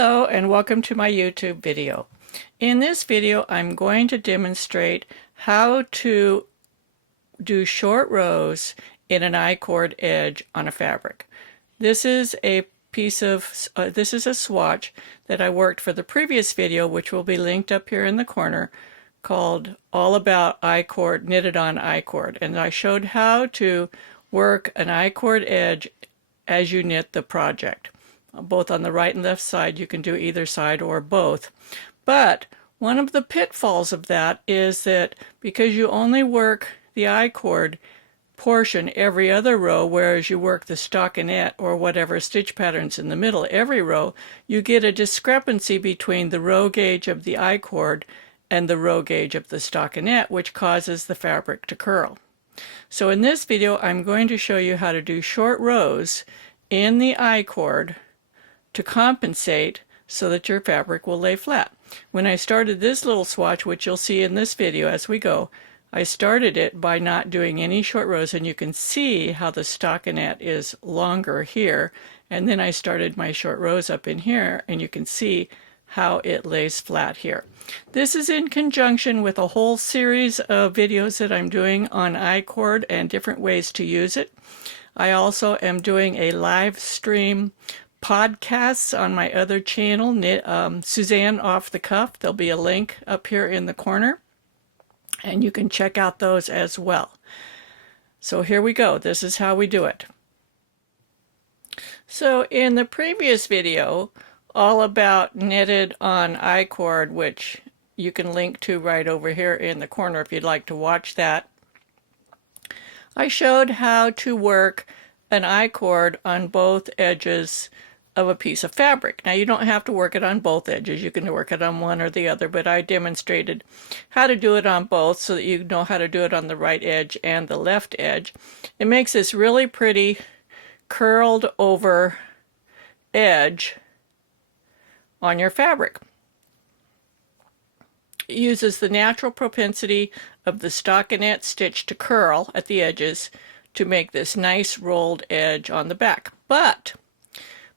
Hello and welcome to my YouTube video. In this video I'm going to demonstrate how to do short rows in an I-cord edge on a fabric. This is a swatch that I worked for the previous video, which will be linked up here in the corner, called All About I-cord, Knitted on I-cord, and I showed how to work an I-cord edge as you knit the project. Both on the right and left side, you can do either side or both. But one of the pitfalls of that is that because you only work the I-cord portion every other row, whereas you work the stockinette or whatever stitch patterns in the middle every row, you get a discrepancy between the row gauge of the I-cord and the row gauge of the stockinette, which causes the fabric to curl. So in this video, I'm going to show you how to do short rows in the I-cord to compensate so that your fabric will lay flat. When I started this little swatch, which you'll see in this video as we go, I started it by not doing any short rows, and you can see how the stockinette is longer here, and then I started my short rows up in here, and you can see how it lays flat here. This is in conjunction with a whole series of videos that I'm doing on I-cord and different ways to use it. I also am doing a live stream podcasts on my other channel, Suzanne Off the Cuff. There'll be a link up here in the corner, and you can check out those as well. So here we go. This is how we do it. So in the previous video, all about knitted on I-cord, which you can link to right over here in the corner if you'd like to watch that, I showed how to work an I-cord on both edges of a piece of fabric. Now you don't have to work it on both edges, you can work it on one or the other, but I demonstrated how to do it on both so that you know how to do it on the right edge and the left edge. It makes this really pretty curled over edge on your fabric. It uses the natural propensity of the stockinette stitch to curl at the edges to make this nice rolled edge on the back. But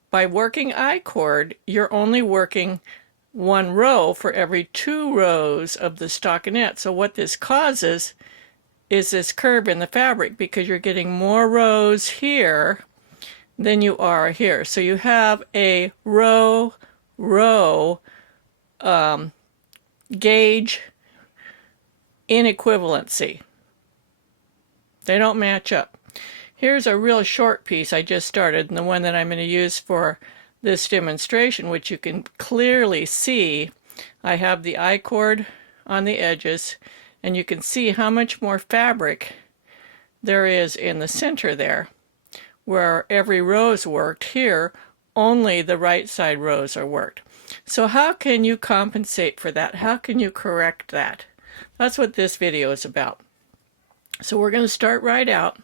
by working I-cord, you're only working one row for every 2 rows of the stockinette. So what this causes is this curve in the fabric, because you're getting more rows here than you are here. So you have a row gauge inequivalency. They don't match up. Here's a real short piece I just started, and the one that I'm going to use for this demonstration, which you can clearly see. I have the I-cord on the edges, and you can see how much more fabric there is in the center there. Where every row is worked, here only the right side rows are worked. So how can you compensate for that? How can you correct that? That's what this video is about. So we're going to start right out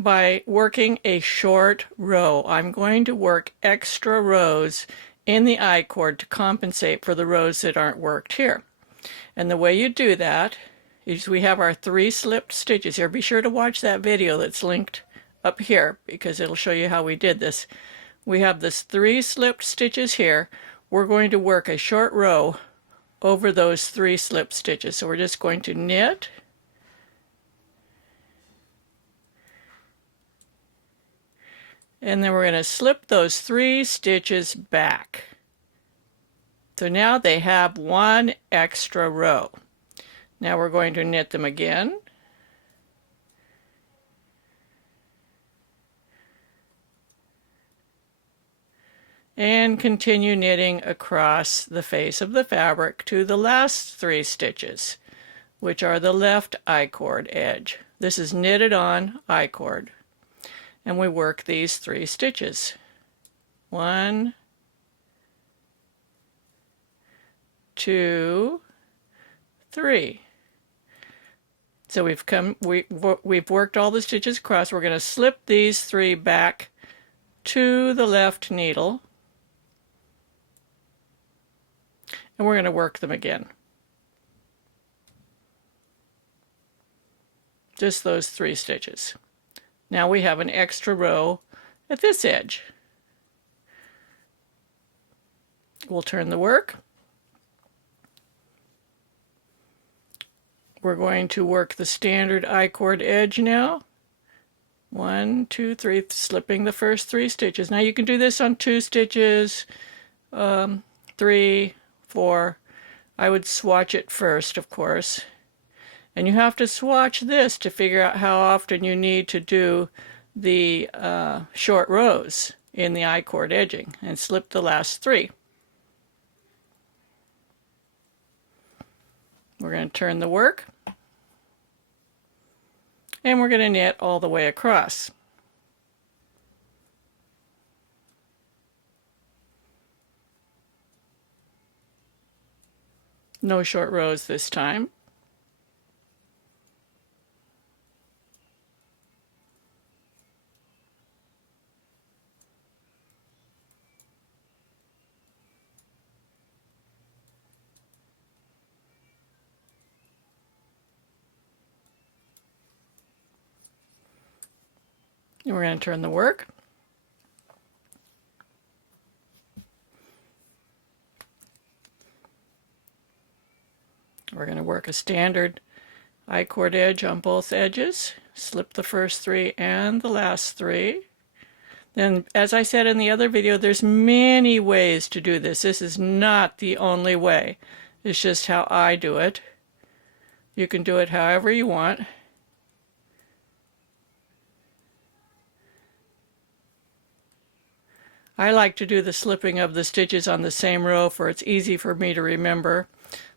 by working a short row. I'm going to work extra rows in the I-cord to compensate for the rows that aren't worked here. And the way you do that is we have our 3 slipped stitches here. Be sure to watch that video that's linked up here, because it'll show you how we did this. We have this 3 slipped stitches here. We're going to work a short row over those 3 slipped stitches. So we're just going to knit, and then we're going to slip those 3 stitches back. So now they have 1 extra row. Now we're going to knit them again. And continue knitting across the face of the fabric to the last 3 stitches, which are the left I-cord edge. This is knitted on I-cord. And we work these 3 stitches. 1, 2, 3. So we've worked all the stitches across. We're going to slip these 3 back to the left needle, and we're going to work them again. Just those 3 stitches. Now we have an extra row at this edge. We'll turn the work. We're going to work the standard I-cord edge now. 1, 2, 3, slipping the first 3 stitches. Now you can do this on 2 stitches, 3, 4. I would swatch it first, of course. And you have to swatch this to figure out how often you need to do the short rows in the I-cord edging, and slip the last 3. We're going to turn the work, and we're going to knit all the way across. No short rows this time. And we're going to turn the work. We're going to work a standard I-cord edge on both edges, slip the first 3 and the last 3. Then, as I said in the other video, there's many ways to do this. This is not the only way. It's just how I do it. You can do it however you want. I like to do the slipping of the stitches on the same row, for it's easy for me to remember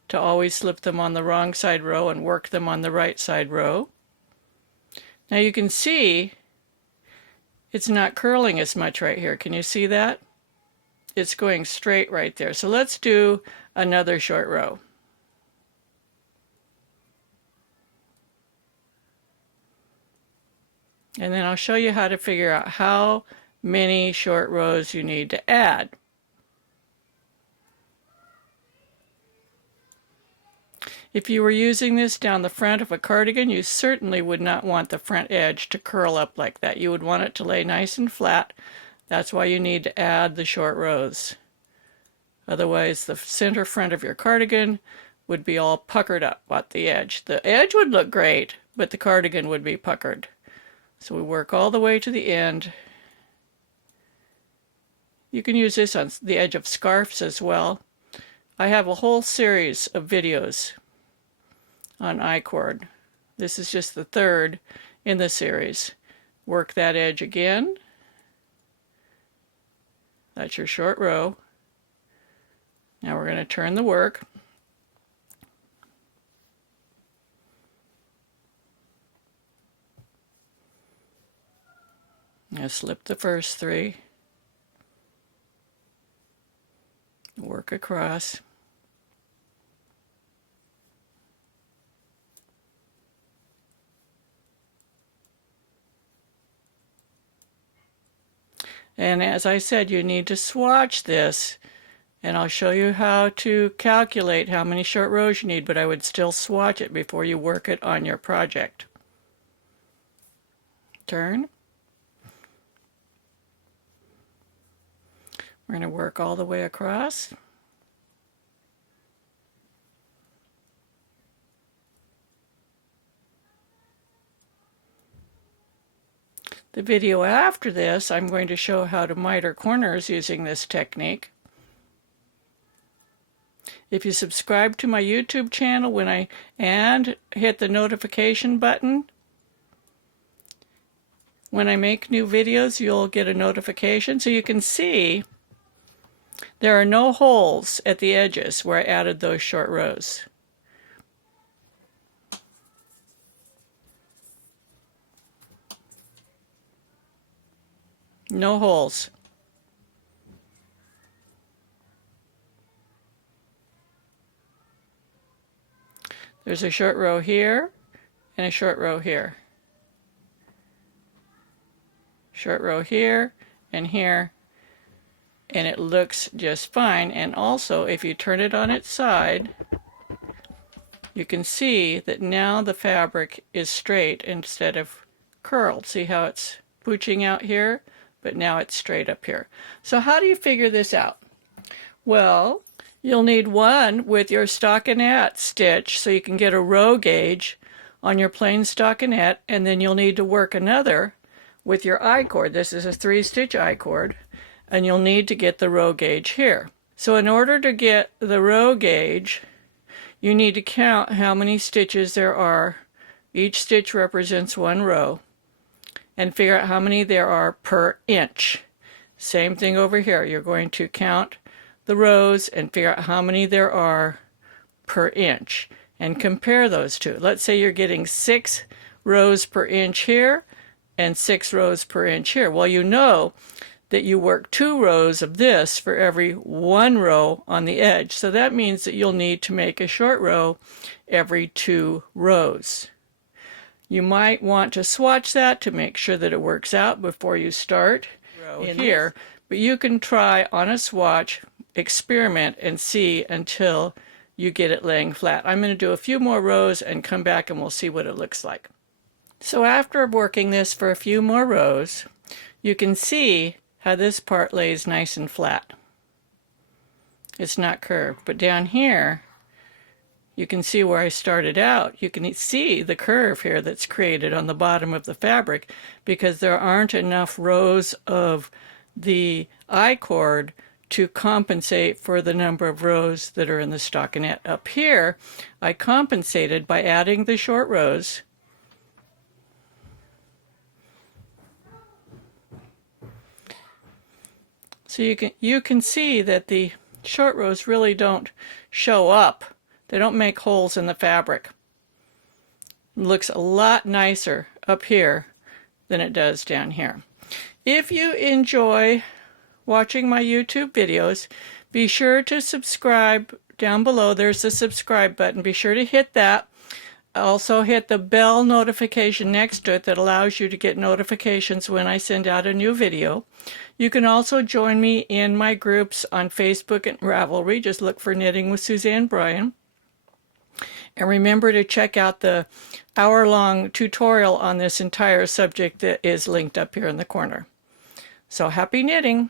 to always slip them on the wrong side row and work them on the right side row. Now you can see it's not curling as much right here. Can you see that? It's going straight right there. So let's do another short row. And then I'll show you how to figure out how many short rows you need to add. If you were using this down the front of a cardigan, you certainly would not want the front edge to curl up like that. You would want it to lay nice and flat. That's why you need to add the short rows. Otherwise, the center front of your cardigan would be all puckered up at the edge. The edge would look great, but the cardigan would be puckered. So we work all the way to the end. You can use this on the edge of scarves as well. I have a whole series of videos on I-cord. This is just the 3rd in the series. Work that edge again. That's your short row. Now we're going to turn the work. Now slip the first 3. Work across. And as I said, you need to swatch this, and I'll show you how to calculate how many short rows you need, but I would still swatch it before you work it on your project. Turn. We're going to work all the way across. The video after this, I'm going to show how to miter corners using this technique. If you subscribe to my YouTube channel and hit the notification button, when I make new videos, you'll get a notification so you can see there are no holes at the edges where I added those short rows. No holes. There's a short row here and a short row here. Short row here and here, and it looks just fine. And also, if you turn it on its side, you can see that now the fabric is straight instead of curled. See how it's pooching out here? But now it's straight up here. So how do you figure this out? Well, you'll need one with your stockinette stitch so you can get a row gauge on your plain stockinette, and then you'll need to work another with your I-cord. This is a 3-stitch I-cord, and you'll need to get the row gauge here. So in order to get the row gauge, you need to count how many stitches there are. Each stitch represents one row, and figure out how many there are per inch. Same thing over here. You're going to count the rows and figure out how many there are per inch and compare those two. Let's say you're getting 6 rows per inch here and 6 rows per inch here. Well, you know that you work 2 rows of this for every 1 row on the edge. So that means that you'll need to make a short row every 2 rows. You might want to swatch that to make sure that it works out before you start in here, but you can try on a swatch, experiment, and see until you get it laying flat. I'm going to do a few more rows and come back and we'll see what it looks like. So after working this for a few more rows, you can see how this part lays nice and flat. It's not curved, but down here you can see where I started out. You can see the curve here that's created on the bottom of the fabric because there aren't enough rows of the I-cord to compensate for the number of rows that are in the stockinette. Up here, I compensated by adding the short rows. So you can see that the short rows really don't show up. They don't make holes in the fabric. It looks a lot nicer up here than it does down here. If you enjoy watching my YouTube videos, be sure to subscribe. Down below there's the subscribe button. Be sure to hit that. Also hit the bell notification next to it that allows you to get notifications when I send out a new video. You can also join me in my groups on Facebook and Ravelry. Just look for Knitting with Suzanne Bryan. And remember to check out the hour-long tutorial on this entire subject that is linked up here in the corner. So happy knitting!